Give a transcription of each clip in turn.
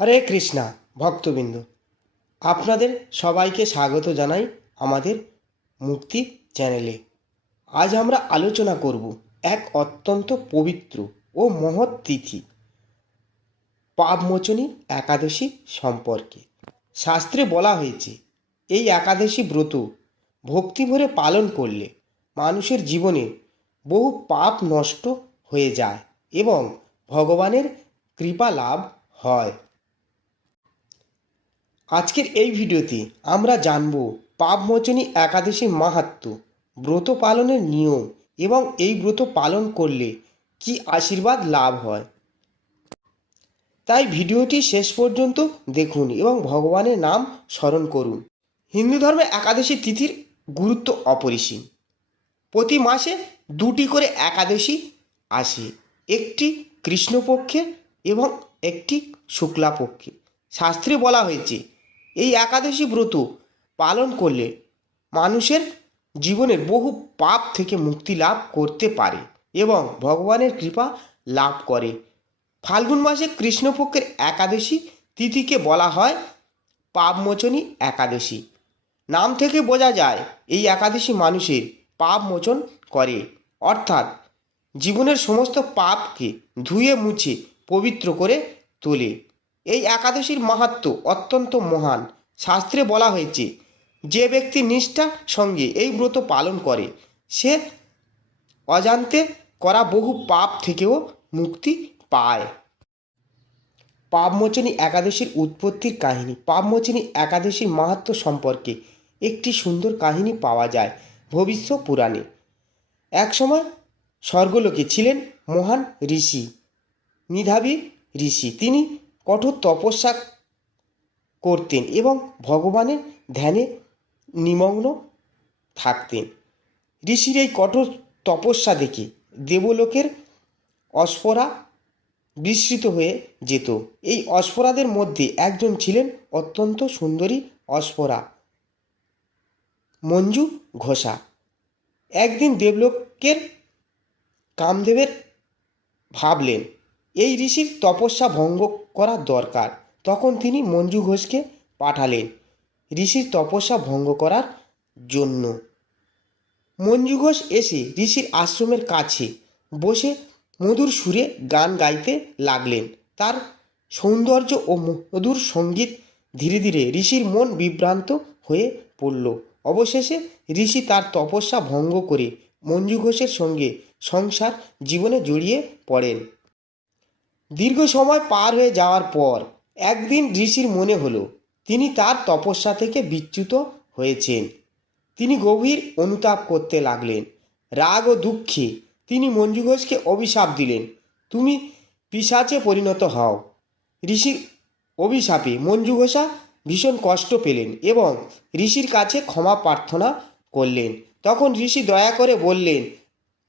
হরে কৃষ্ণা ভক্তবৃন্দ, আপনাদের সবাইকে স্বাগত জানাই আমাদের মুক্তি চ্যানেলে। আজ আমরা আলোচনা করব এক অত্যন্ত পবিত্র ও মহৎ তিথি পাপমোচনী একাদশী সম্পর্কে। শাস্ত্রে বলা হয়েছে এই একাদশী ব্রত ভক্তি ভরে পালন করলে মানুষের জীবনে বহু পাপ নষ্ট হয়ে যায় এবং ভগবানের কৃপা লাভ হয়। আজকের এই ভিডিওতে আমরা জানব পাপমোচনী একাদশীর মাহাত্ম্য, ব্রত পালনের নিয়ম এবং এই ব্রত পালন করলে কি আশীর্বাদ লাভ হয়। তাই ভিডিওটি শেষ পর্যন্ত দেখুন এবং ভগবানের নাম স্মরণ করুন। হিন্দু ধর্মে একাদশী তিথির গুরুত্ব অপরিসীম। প্রতি মাসে দুটি করে একাদশী আসে, একটি কৃষ্ণপক্ষে এবং একটি শুক্লাপক্ষে। শাস্ত্রে বলা হয়েছে এই একাদশী ব্রত পালন করলে মানুষের জীবনের বহু পাপ থেকে মুক্তি লাভ করতে পারে এবং ভগবানের কৃপা লাভ করে। ফাল্গুন মাসে কৃষ্ণপক্ষের একাদশী তিথিকে বলা হয় পাপমোচনী একাদশী। নাম থেকে বোঝা যায় এই একাদশী মানুষের পাপ মোচন করে, অর্থাৎ জীবনের সমস্ত পাপকে ধুয়ে মুছে পবিত্র করে তোলে। এই একাদশীর মাহাত্ম্য অত্যন্ত মহান। শাস্ত্রে বলা হয়েছে যে ব্যক্তি নিষ্ঠার সঙ্গে এই ব্রত পালন করে সে অজান্তে করা বহু পাপ থেকেও মুক্তি পায়। পাপমোচনী একাদশীর উৎপত্তির কাহিনী। পাপমোচনী একাদশীর মাহাত্ম্য সম্পর্কে একটি সুন্দর কাহিনী পাওয়া যায় ভবিষ্য পুরাণে। একসময় স্বর্গলোকে ছিলেন মহান ঋষি, মেধাবী ঋষি। তিনি কঠোর তপস্যা করতেন এবং ভগবানের ধ্যানে নিমগ্ন থাকতেন। ঋষির এই কঠোর তপস্যা দেখে দেবলোকের অপ্সরা বিস্মৃত হয়ে যেত। এই অপ্সরাদের মধ্যে একজন ছিলেন অত্যন্ত সুন্দরী অপ্সরা, মঞ্জু ঘোষা। একদিন দেবলোকের কামদেবের ভাবলেন এই ঋষির তপস্যা ভঙ্গ করা দরকার। তখন তিনি মঞ্জু ঘোষকে পাঠালেন ঋষির তপস্যা ভঙ্গ করার জন্য। মঞ্জু ঘোষ এসে ঋষির আশ্রমের কাছে বসে মধুর সুরে গান গাইতে লাগলেন। তার সৌন্দর্য ও মধুর সঙ্গীত ধীরে ধীরে ঋষির মন বিভ্রান্ত হয়ে পড়ল। অবশেষে ঋষি তার তপস্যা ভঙ্গ করে মঞ্জু ঘোষের সঙ্গে সংসার জীবনে জড়িয়ে পড়েন। দীর্ঘ সময় পার হয়ে যাওয়ার পর একদিন ঋষির মনে হলো তিনি তার তপস্যা থেকে বিচ্যুত হয়েছেন। তিনি গভীর অনুতাপ করতে লাগলেন। রাগ ও দুঃখে তিনি মঞ্জু ঘোষকে অভিশাপ দিলেন, তুমি পিশাচে পরিণত হও। ঋষির অভিশাপে মঞ্জু ঘোষা ভীষণ কষ্ট পেলেন এবং ঋষির কাছে ক্ষমা প্রার্থনা করলেন। তখন ঋষি দয়া করে বললেন,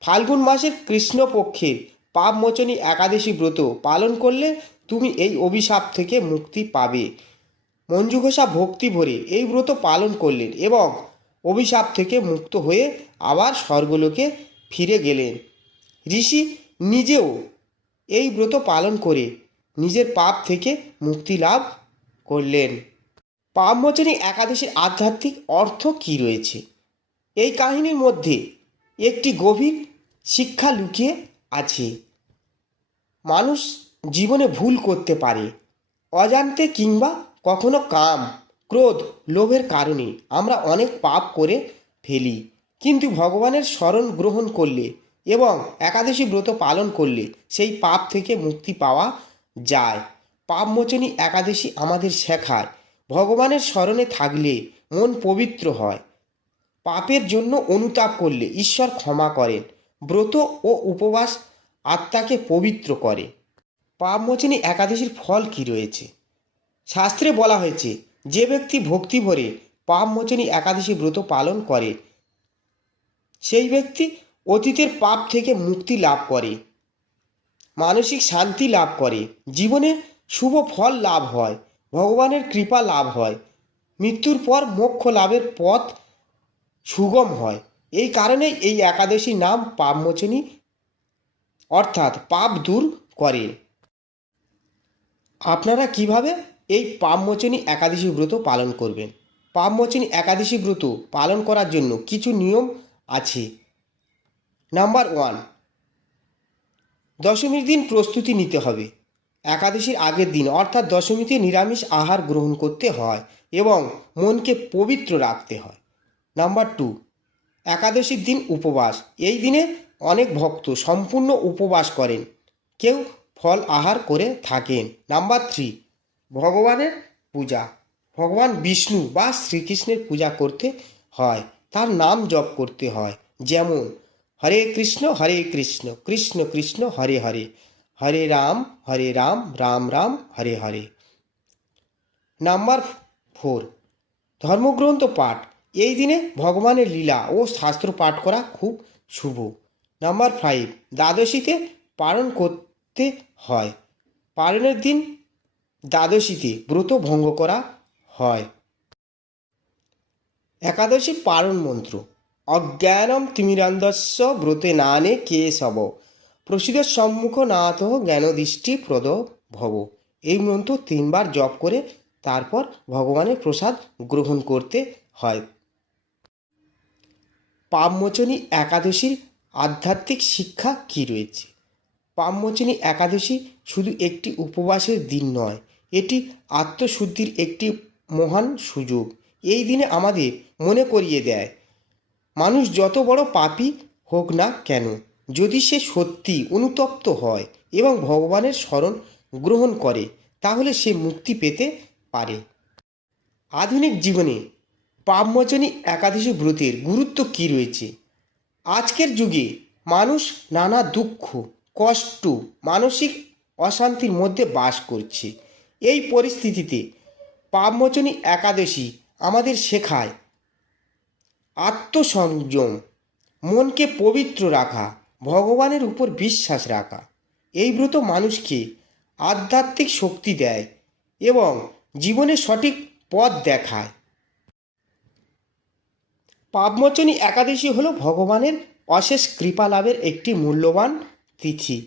ফাল্গুন মাসের কৃষ্ণপক্ষের পাপমোচনী একাদশী ব্রত পালন করলে তুমি এই অভিশাপ থেকে মুক্তি পাবে। মঞ্জু ঘোষা ভক্তি ভরে এই ব্রত পালন করলেন এবং অভিশাপ থেকে মুক্ত হয়ে আবার স্বর্গলোকে ফিরে গেলেন। ঋষি নিজেও এই ব্রত পালন করে নিজের পাপ থেকে মুক্তি লাভ করলেন। পাপমোচনী একাদশীর আধ্যাত্মিক অর্থ কী রয়েছে? এই কাহিনীর মধ্যে একটি গভীর শিক্ষা লুকিয়ে আছে। মানুষ জীবনে ভুল করতে পারে, অজান্তে কিংবা কখনো কাম, ক্রোধ, লোভের কারণে আমরা অনেক পাপ করে ফেলি। কিন্তু ভগবানের শরণ গ্রহণ করলে এবং একাদশী ব্রত পালন করলে সেই পাপ থেকে মুক্তি পাওয়া যায়। পাপমোচনী একাদশী আমাদের শেখায় ভগবানের শরণে থাকলে মন পবিত্র হয়। পাপের জন্য অনুতাপ করলে ঈশ্বর ক্ষমা করেন। ব্রত ও উপবাস আত্মাকে পবিত্র করে। পাপমোচনী একাদশীর ফল কী রয়েছে? শাস্ত্রে বলা হয়েছে যে ব্যক্তি ভক্তি ভরে পাপমোচনী একাদশী ব্রত পালন করে সেই ব্যক্তি অতীতের পাপ থেকে মুক্তি লাভ করে, মানসিক শান্তি লাভ করে, জীবনে শুভ ফল লাভ হয়, ভগবানের কৃপা লাভ হয়, মৃত্যুর পর মোক্ষ লাভের পথ সুগম হয়। এই কারণেই এই একাদশীর নাম পাপমোচনী, অর্থাৎ পাপ দূর করে। আপনারা কিভাবে এই পাপমোচনী একাদশী ব্রত পালন করবেন? পাপমোচনী একাদশী ব্রত পালন করার জন্য কিছু নিয়ম আছে। নাম্বার 1, দশমীর দিন প্রস্তুতি নিতে হবে। একাদশীর আগের দিন অর্থাৎ দশমীতে নিরামিষ আহার গ্রহণ করতে হয় এবং মনকে পবিত্র রাখতে হয়। নাম্বার 2, একাদশীর দিন উপবাস। এই দিনে অনেক ভক্ত সম্পূর্ণ উপবাস করেন, কেউ ফল আহার করে থাকেন। নাম্বার 3, ভগবানের পূজা। ভগবান বিষ্ণু বা শ্রীকৃষ্ণের পূজা করতে হয়, তার নাম জপ করতে হয়। যেমন হরে কৃষ্ণ কৃষ্ণ কৃষ্ণ হরে হরে, হরে রাম রাম রাম হরে হরে। নাম্বার 4, ধর্মগ্রন্থ পাঠ। এই দিনে ভগবানের লীলা ও শাস্ত্র পাঠ করা খুব শুভ। নাম্বার 5, দ্বাদশীতে পালন করতে হয়। পালনের দিন দ্বাদশীতে ব্রত ভঙ্গ করা হয়। একাদশী পালন মন্ত্র। অজ্ঞানম তিমিরান্ধস্য ব্রতে নানে কেশব, প্রসিদ্ধ সম্মুখ নাথ জ্ঞানদৃষ্টি প্রদ ভব। এই মন্ত্র 3 বার জপ করে তারপর ভগবানের প্রসাদ গ্রহণ করতে হয়। পাপমোচনী একাদশীর আধ্যাত্মিক শিক্ষা কী রয়েছে? পাপমোচনী একাদশী শুধু একটি উপবাসের দিন নয়, এটি আত্মশুদ্ধির একটি মহান সুযোগ। এই দিনে আমাদের মনে করিয়ে দেয়, মানুষ যত বড় পাপী হোক না কেন, যদি সে সত্যি অনুতপ্ত হয় এবং ভগবানের শরণ গ্রহণ করে, তাহলে সে মুক্তি পেতে পারে। আধুনিক জীবনে পাপমোচনী একাদশী ব্রতের গুরুত্ব কী রয়েছে? আজকের যুগে মানুষ নানা দুঃখ, কষ্ট, মানসিক অশান্তির মধ্যে বাস করছে। এই পরিস্থিতিতে পাপমোচনী একাদশী আমাদের শেখায় আত্মসংযম, মনকে পবিত্র রাখা, ভগবানের উপর বিশ্বাস রাখা। এই ব্রত মানুষকে আধ্যাত্মিক শক্তি দেয় এবং জীবনের সঠিক পথ দেখায়। পাপমোচনী একাদশী হল ভগবানের অশেষ কৃপা লাভের একটি মূল্যবান তিথি।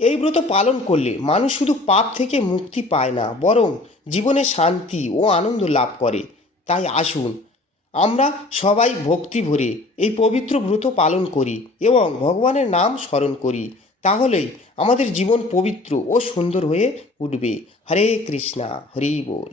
এই ব্রত পালন করলে মানুষ শুধু পাপ থেকে মুক্তি পায় না, বরং জীবনে শান্তি ও আনন্দ লাভ করে। তাই আসুন আমরা সবাই ভক্তি ভরে এই পবিত্র ব্রত পালন করি এবং ভগবানের নাম স্মরণ করি। তাহলেই আমাদের জীবন পবিত্র ও সুন্দর হয়ে উঠবে। হরে কৃষ্ণা, হরি বল।